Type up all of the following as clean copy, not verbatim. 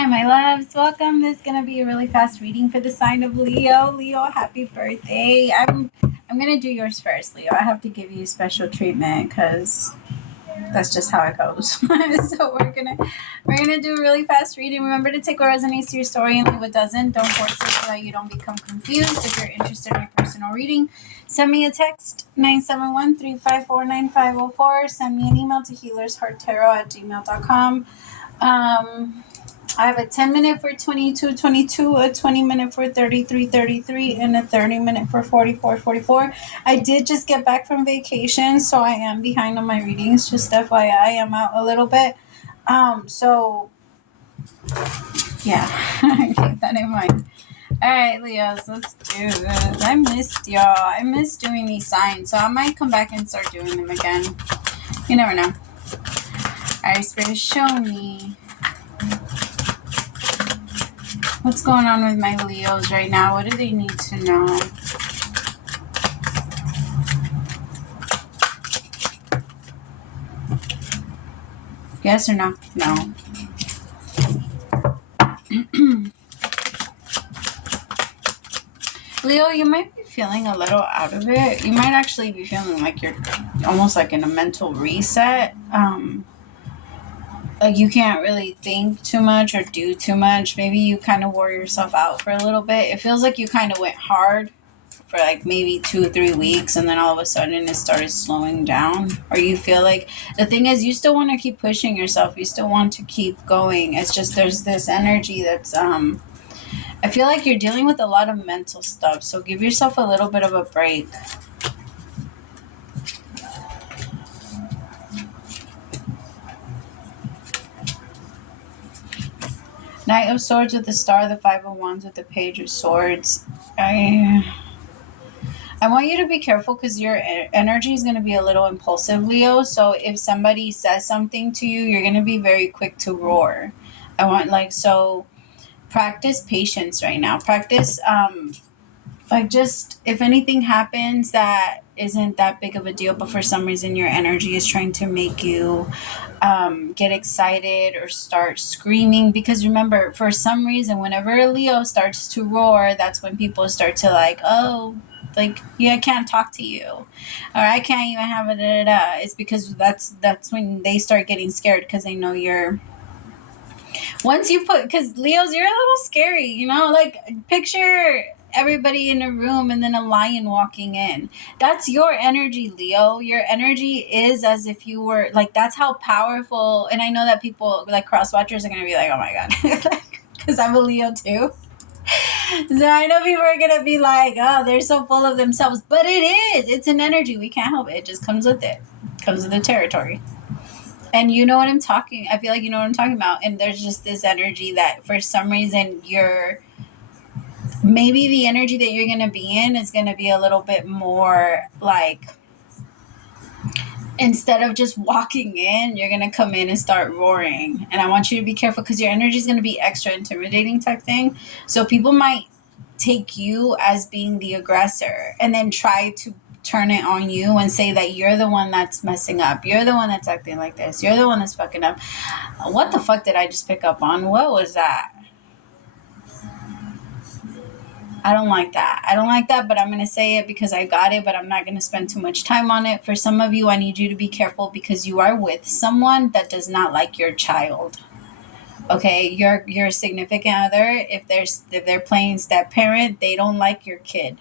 Hi, my loves. Welcome. This is gonna be a really fast reading for the sign of Leo. Leo, happy birthday. I'm gonna do yours first, Leo. I have to give you special treatment because that's just how it goes. So we're gonna do a really fast reading. Remember to take what resonates to your story and leave what doesn't. Don't force it so that you don't become confused. If you're interested in a personal reading, send me a text 971-354-9504. Send me an email to HealersHeartTarot@gmail.com. I have a 10-minute for 2222, a 20-minute for 3333, and a 30-minute for 4444. I did just get back from vacation, so I am behind on my readings. Just FYI, I'm out a little bit. So yeah, keep that in mind. All right, Leos, let's do this. I missed y'all. I miss doing these signs, so I might come back and start doing them again. You never know. All right, Spirit, show me. What's going on with my Leos right now? What do they need to know? Yes or no? No. Leo, you might be feeling a little out of it. You might actually be feeling like you're almost like in a mental reset. Like you can't really think too much or do too much. Maybe you kind of wore yourself out for a little bit. It feels like you kind of went hard for like maybe 2 or 3 weeks, and then all of a sudden it started slowing down. Or you feel like the thing is you still want to keep pushing yourself. You still want to keep going. It's just there's this energy that's I feel like you're dealing with a lot of mental stuff. So give yourself a little bit of a break. Knight of Swords with the Star, the Five of Wands with the Page of Swords. I want you to be careful because your energy is going to be a little impulsive, Leo. So if somebody says something to you, you're going to be very quick to roar. So practice patience right now. Practice, just if anything happens that isn't that big of a deal, but for some reason your energy is trying to make you get excited or start screaming, because remember, for some reason, whenever a Leo starts to roar, that's when people start to I can't talk to you, or I can't even have a da-da-da. It's because that's when they start getting scared, because they know because Leos, you're a little scary, picture everybody in a room and then a lion walking in. That's your energy, Leo. Your energy is as if you were that's how powerful. And I know that people cross watchers are going to be like, oh my God, because I'm a Leo too. So I know people are going to be like, oh, they're so full of themselves, but it's an energy. We can't help it. It just comes with it. Comes with the territory. And you know what I feel like you know what I'm talking about. And there's just this energy that for some reason maybe the energy that you're going to be in is going to be a little bit more instead of just walking in, you're going to come in and start roaring. And I want you to be careful because your energy is going to be extra intimidating type thing. So people might take you as being the aggressor and then try to turn it on you and say that you're the one that's messing up. You're the one that's acting like this. You're the one that's fucking up. What the fuck did I just pick up on? What was that? I don't like that, but I'm going to say it because I got it, but I'm not going to spend too much time on it. For some of you, I need you to be careful because you are with someone that does not like your child. Okay, your significant other, if they're playing step parent, they don't like your kid.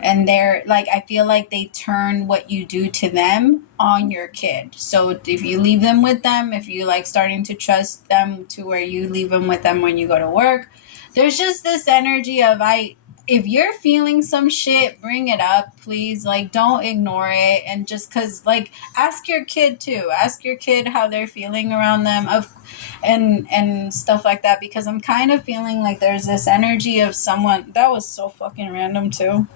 And they're I feel like they turn what you do to them on your kid. So if you leave them with them, if you starting to trust them to where you leave them with them when you go to work, there's just this energy of if you're feeling some shit, bring it up, please. Don't ignore it. And just because ask your kid too. Ask your kid how they're feeling around them and stuff like that, because I'm kind of feeling like there's this energy of someone that was so fucking random too.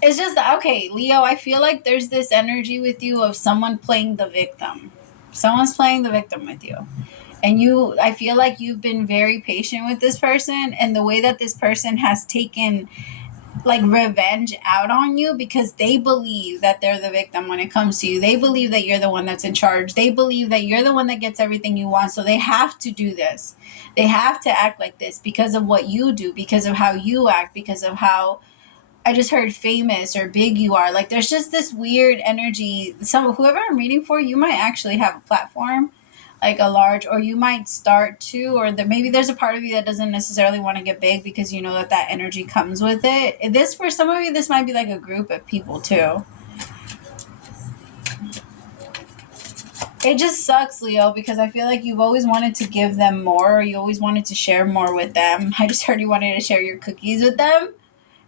It's just, okay, Leo, I feel like there's this energy with you of someone playing the victim. Someone's playing the victim with you. And I feel like you've been very patient with this person, and the way that this person has taken, like revenge out on you because they believe that they're the victim when it comes to you. They believe that you're the one that's in charge. They believe that you're the one that gets everything you want. So they have to do this. They have to act like this because of what you do, because of how you act, because of how, I just heard, famous or big you are. Like there's just this weird energy. Whoever I'm reading for, you might actually have a platform, like a large, or you might start to, or maybe there's a part of you that doesn't necessarily want to get big because you know that energy comes with it. This, for some of you, this might be like a group of people too. It just sucks, Leo, because I feel like you've always wanted to give them more, or you always wanted to share more with them. I just heard you wanted to share your cookies with them.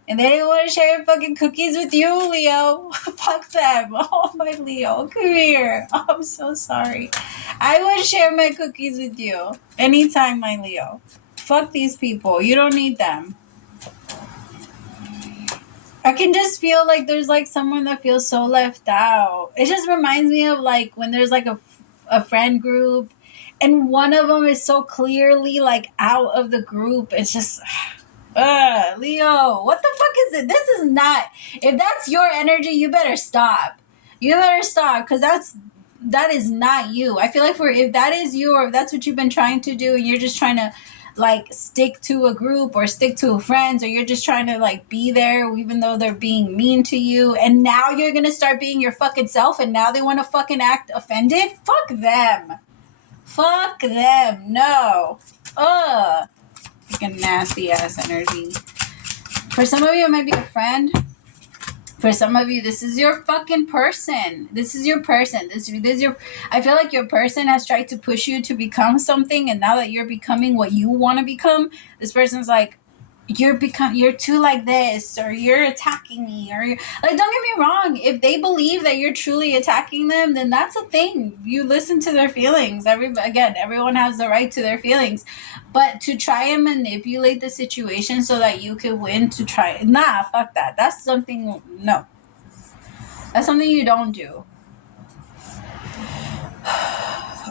And they didn't want to share your fucking cookies with you, Leo. Fuck them. Oh, my Leo. Come here. Oh, I'm so sorry. I would share my cookies with you. Anytime, my Leo. Fuck these people. You don't need them. I can just feel like there's like someone that feels so left out. It just reminds me of like when there's like a friend group and one of them is so clearly like out of the group. It's just... Leo, what the fuck is it? This is not, if that's your energy, you better stop. You better stop, because that is not you. I feel like if that is you, or if that's what you've been trying to do, and you're just trying to like stick to a group or stick to friends, or you're just trying to like be there even though they're being mean to you, and now you're gonna start being your fucking self, and now they want to fucking act offended. Fuck them. Fuck them. No. Fucking nasty ass energy. For some of you, it might be a friend. For some of you, this is your fucking person. This is your person. This is your... I feel like your person has tried to push you to become something, and now that you're becoming what you want to become, this person's like, you're too like this, or you're attacking me, or like, don't get me wrong, if they believe that you're truly attacking them, then that's a thing. You listen to their feelings. Everyone has the right to their feelings, but to try and manipulate the situation so that you can win, fuck that. That's something you don't do.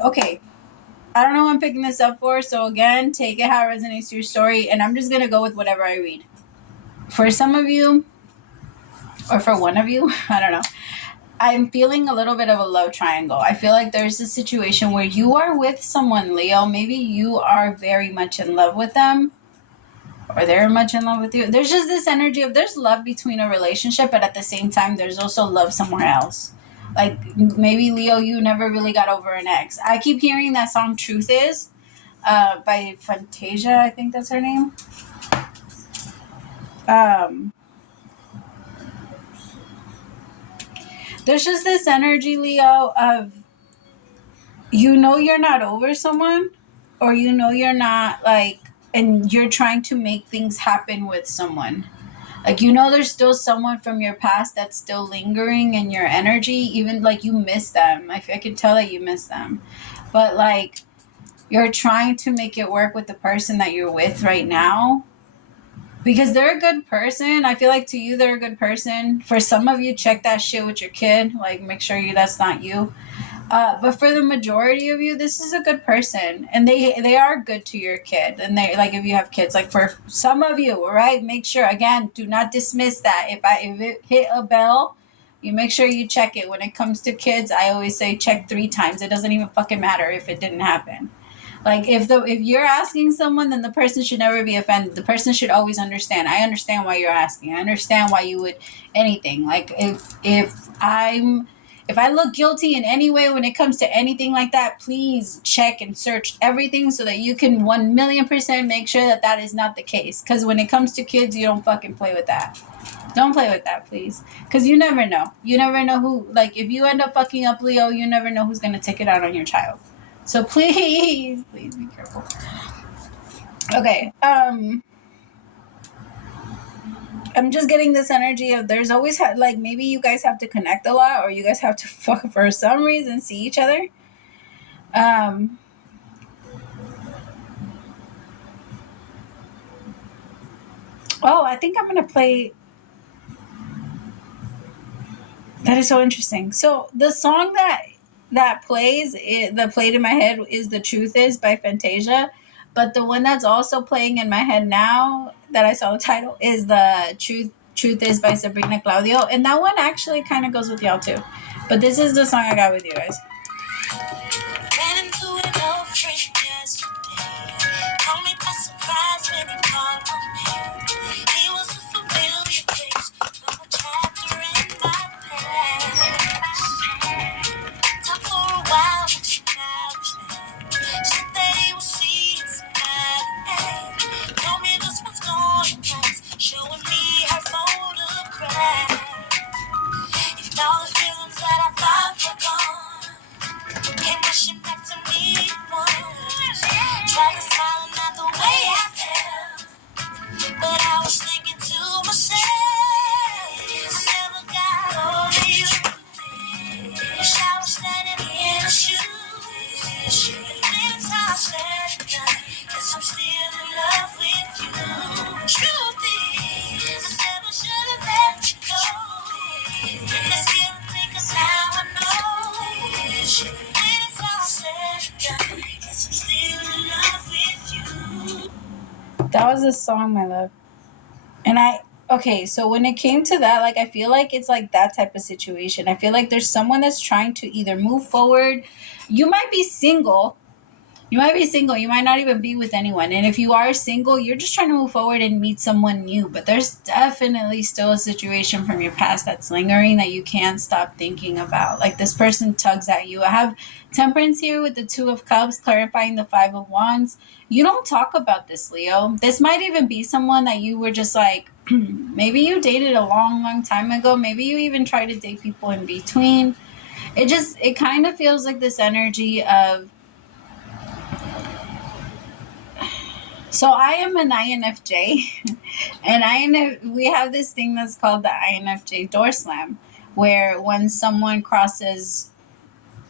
Okay, I don't know who I'm picking this up for, so again, take it how it resonates to your story, and I'm just going to go with whatever I read. For some of you, or for one of you, I don't know, I'm feeling a little bit of a love triangle. I feel like there's a situation where you are with someone, Leo. Maybe you are very much in love with them, or they're much in love with you. There's just this energy of there's love between a relationship, but at the same time, there's also love somewhere else. Like, maybe, Leo, you never really got over an ex. I keep hearing that song Truth Is by Fantasia, I think that's her name. There's just this energy, Leo, of you're not over someone, or you're not like, and you're trying to make things happen with someone. Like, there's still someone from your past that's still lingering in your energy, even like you miss them. I can tell that you miss them. But like, you're trying to make it work with the person that you're with right now, because they're a good person. I feel like to you, they're a good person. For some of you, check that shit with your kid. Like, make sure that's not you. But for the majority of you, this is a good person, and they are good to your kid. And they, like, if you have kids, like for some of you, right, make sure, again, do not dismiss that. If it hit a bell, you make sure you check it. When it comes to kids, I always say check 3 times. It doesn't even fucking matter if it didn't happen. Like, if you're asking someone, then the person should never be offended. The person should always understand. I understand why you're asking. I understand why you would anything. Like, if I look guilty in any way when it comes to anything like that, please check and search everything so that you can 1,000,000% make sure that is not the case. Because when it comes to kids, you don't fucking play with that. Don't play with that, please. Because you never know. You never know who, like, if you end up fucking up, Leo, you never know who's going to take it out on your child. So please be careful. Okay. I'm just getting this energy of there's always like, maybe you guys have to connect a lot, or you guys have to for some reason see each other. I think I'm gonna play. That is so interesting. So the song that plays, that played in my head, is The Truth Is by Fantasia. But the one that's also playing in my head now that I saw the title is the Truth Truth Is by Sabrina Claudio. And that one actually kind of goes with y'all too. But this is the song I got with you guys. Ran into an old friend yesterday. Caught me by surprise when he called on me. He was a familiar face from a chapter in my past. Talked for a while, but she now said that he was seeing somebody. Told me this was going nice, showing me her photograph. And all the feelings that I thought were gone came rushing back to me once. Tried to smile at the way I felt, but I was thinking to myself, I never got over you. Wish I was standing in her shoes. And it's all said and done, guess I'm still in love with you. Truth is, I never should have let you go. And I still think of how I know. When it's all said and done, guess I'm still in love with you. That was a song, my love. And okay, so when it came to that, like, I feel like it's like that type of situation. I feel like there's someone that's trying to either move forward. You might be single. You might not even be with anyone. And if you are single, you're just trying to move forward and meet someone new. But there's definitely still a situation from your past that's lingering that you can't stop thinking about. Like, this person tugs at you. I have Temperance here with the Two of Cups, clarifying the Five of Wands. You don't talk about this, Leo. This might even be someone that you were just like, maybe you dated a long, long time ago. Maybe you even tried to date people in between. It kind of feels like this energy of, so I am an INFJ, and we have this thing that's called the INFJ door slam, where when someone crosses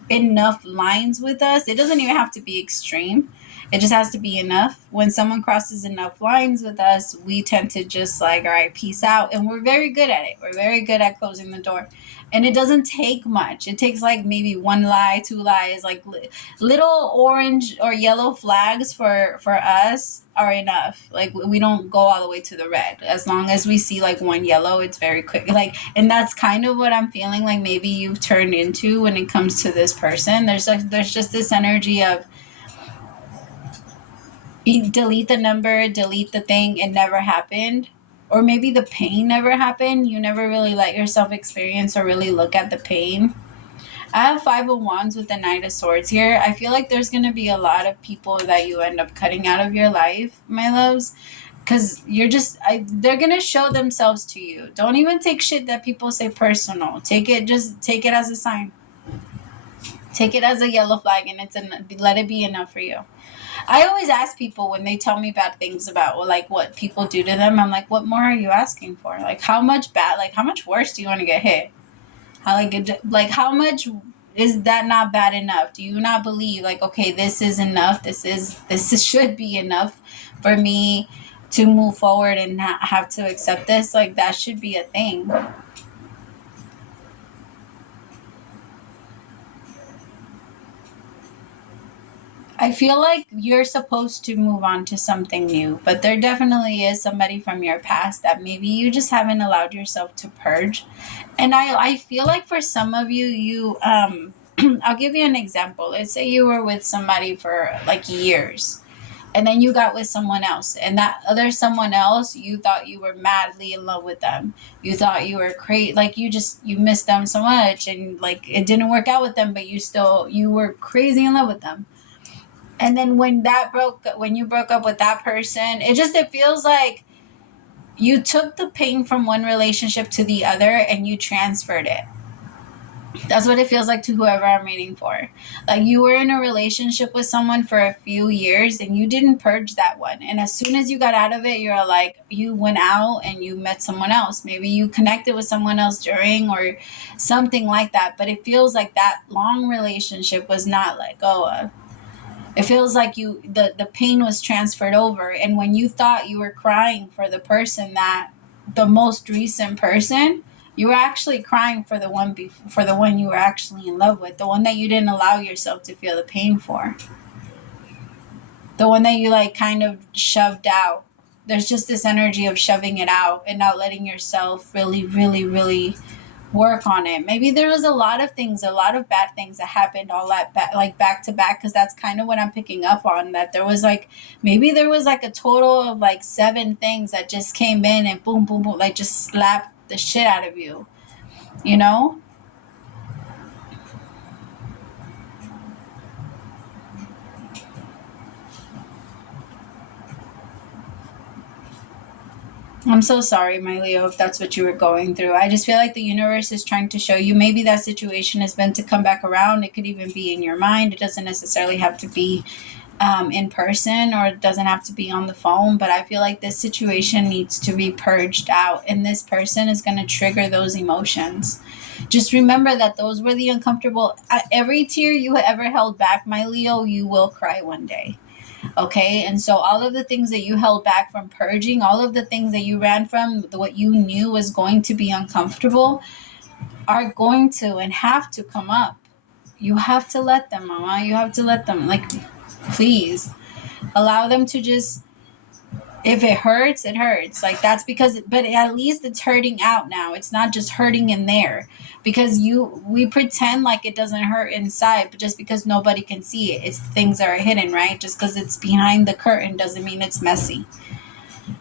enough lines with us, it doesn't even have to be extreme. It just has to be enough. When someone crosses enough lines with us, we tend to just like, all right, peace out. And we're very good at it. We're very good at closing the door. And it doesn't take much. It takes like maybe one lie, two lies, like little orange or yellow flags for us are enough. Like, we don't go all the way to the red. As long as we see like one yellow, it's very quick. Like, and that's kind of what I'm feeling like maybe you've turned into when it comes to this person. There's just this energy of, you delete the number, delete the thing, it never happened. Or maybe the pain never happened. You never really let yourself experience or really look at the pain. I have Five of Wands with the Knight of Swords here. I feel like there's going to be a lot of people that you end up cutting out of your life, my loves. Because they're going to show themselves to you. Don't even take shit that people say personal. Take it as a sign. Take it as a yellow flag, and let it be enough for you. I always ask people when they tell me bad things about like what people do to them. I'm like, what more are you asking for? Like, how much worse do you want to get hit? How much is that not bad enough? Do you not believe like, okay, this is enough. This should be enough for me to move forward and not have to accept this? Like, that should be a thing. I feel like you're supposed to move on to something new, but there definitely is somebody from your past that maybe you just haven't allowed yourself to purge. And I feel like for some of you, I'll give you an example. Let's say you were with somebody for like years, and then you got with someone else, and that other someone else, you thought you were madly in love with them. You thought you were crazy, like you missed them so much, and like it didn't work out with them, but you were crazy in love with them. And then when you broke up with that person, it feels like you took the pain from one relationship to the other and you transferred it. That's what it feels like to whoever I'm reading for. Like, you were in a relationship with someone for a few years and you didn't purge that one. And as soon as you got out of it, you're like, you went out and you met someone else. Maybe you connected with someone else during or something like that. But it feels like that long relationship was not let go of. It feels like the pain was transferred over. And when you thought you were crying for the most recent person, you were actually crying for the one you were actually in love with, the one that you didn't allow yourself to feel the pain for, the one that you like kind of shoved out, there's just this energy of shoving it out and not letting yourself really, really, really work on it. Maybe there was a lot of things, a lot of bad things that happened all that like back to back, because that's kind of what I'm picking up on, that there was like, maybe there was like a total of like 7 things that just came in and boom, boom, boom, like just slapped the shit out of you, you know? I'm so sorry, my Leo, if that's what you were going through. I just feel like the universe is trying to show you, maybe that situation has been to come back around. It could even be in your mind. It doesn't necessarily have to be in person, or it doesn't have to be on the phone. But I feel like this situation needs to be purged out, and this person is going to trigger those emotions. Just remember that those were the uncomfortable. Every tear you ever held back, my Leo, you will cry one day. Okay, and so all of the things that you held back from purging, all of the things that you ran from, what you knew was going to be uncomfortable, are going to and have to come up. You have to let them, mama. You have to let them. Like, please allow them to just, if it hurts, it hurts. Like, that's because, but at least it's hurting out now. It's not just hurting in there, because we pretend like it doesn't hurt inside, but just because nobody can see it, it's things that are hidden, right? Just because it's behind the curtain doesn't mean it's messy.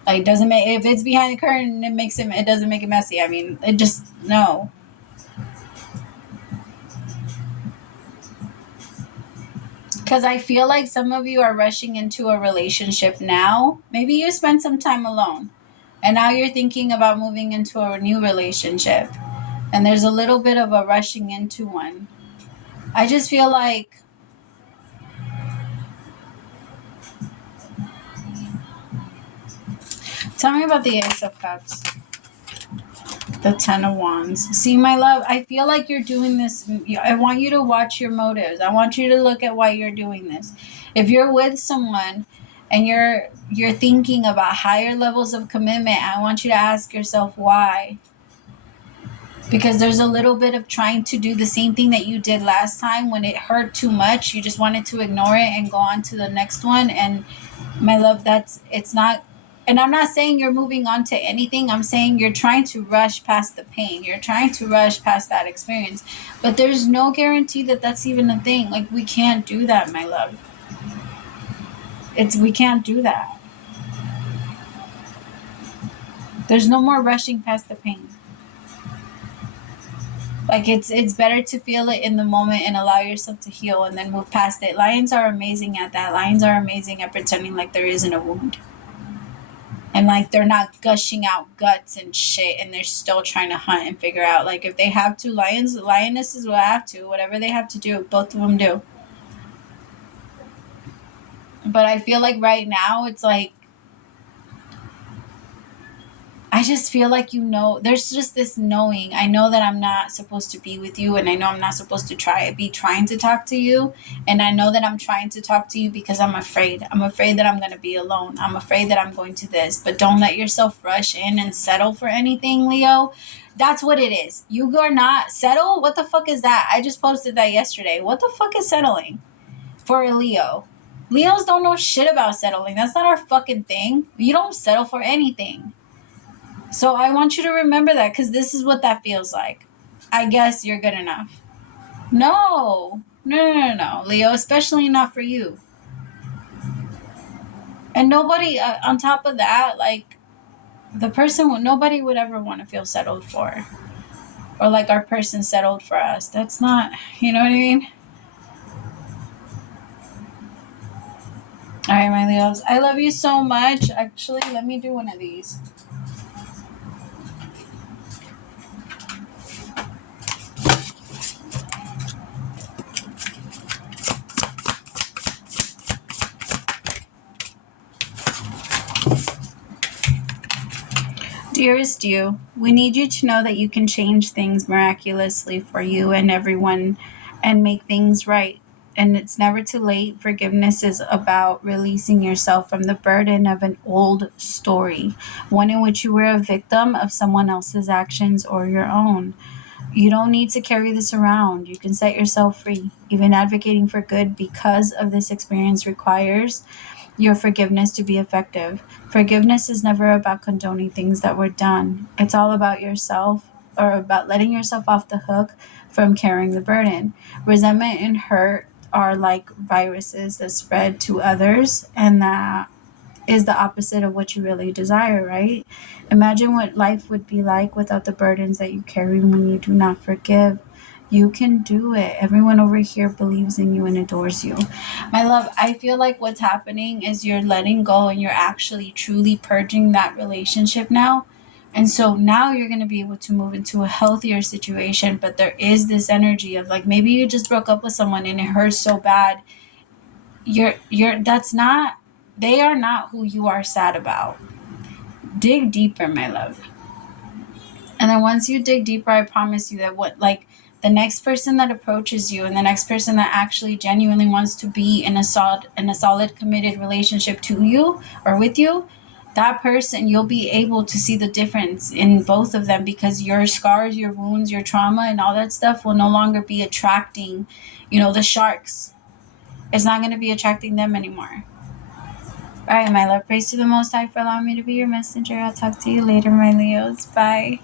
Like, doesn't make, if it's behind the curtain, it doesn't make it messy. I mean, it just, no. Because I feel like some of you are rushing into a relationship now. Maybe you spent some time alone, and now you're thinking about moving into a new relationship. And there's a little bit of a rushing into one. I just feel like tell me about the Ace of Cups. The 10 of Wands. See, my love, I feel like you're doing this. I want you to watch your motives. I want you to look at why you're doing this. If you're with someone and you're thinking about higher levels of commitment, I want you to ask yourself why. Because there's a little bit of trying to do the same thing that you did last time when it hurt too much. You just wanted to ignore it and go on to the next one. And my love, it's not. And I'm not saying you're moving on to anything. I'm saying you're trying to rush past the pain. You're trying to rush past that experience. But there's no guarantee that that's even a thing. Like, we can't do that, my love. We can't do that. There's no more rushing past the pain. Like, it's better to feel it in the moment and allow yourself to heal and then move past it. Lions are amazing at that. Lions are amazing at pretending like there isn't a wound. And like, they're not gushing out guts and shit, and they're still trying to hunt and figure out, like, if they have to, lionesses will have to, whatever they have to do, both of them do. But I feel like right now it's like, I just feel like, there's just this knowing. I know that I'm not supposed to be with you, and I know I'm not supposed to be trying to talk to you. And I know that I'm trying to talk to you because I'm afraid. I'm afraid that I'm going to be alone. I'm afraid that I'm going to this. But don't let yourself rush in and settle for anything, Leo. That's what it is. You are not settle. What the fuck is that? I just posted that yesterday. What the fuck is settling for a Leo? Leos don't know shit about settling. That's not our fucking thing. You don't settle for anything. So I want you to remember that, because this is what that feels like. I guess you're good enough. No, Leo, especially not for you. And nobody, on top of that, like, nobody would ever want to feel settled for. Or like our person settled for us. That's not, you know what I mean? All right, my Leos. I love you so much. Actually, let me do one of these. Dearest you, we need you to know that you can change things miraculously for you and everyone and make things right. And it's never too late. Forgiveness is about releasing yourself from the burden of an old story, one in which you were a victim of someone else's actions or your own. You don't need to carry this around. You can set yourself free. Even advocating for good because of this experience requires your forgiveness to be effective. Forgiveness is never about condoning things that were done. It's all about yourself, or about letting yourself off the hook from carrying the burden. Resentment and hurt are like viruses that spread to others, and that is the opposite of what you really desire, right? Imagine what life would be like without the burdens that you carry when you do not forgive. You can do it. Everyone over here believes in you and adores you. My love, I feel like what's happening is you're letting go and you're actually truly purging that relationship now. And so now you're going to be able to move into a healthier situation. But there is this energy of like, maybe you just broke up with someone and it hurts so bad. That's not, they are not who you are sad about. Dig deeper, my love. And then once you dig deeper, I promise you that the next person that approaches you and the next person that actually genuinely wants to be in a solid committed relationship to you or with you, that person, you'll be able to see the difference in both of them, because your scars, your wounds, your trauma, and all that stuff will no longer be attracting, the sharks. It's not going to be attracting them anymore. All right, my love. Praise to the Most High for allowing me to be your messenger. I'll talk to you later, my Leos. Bye.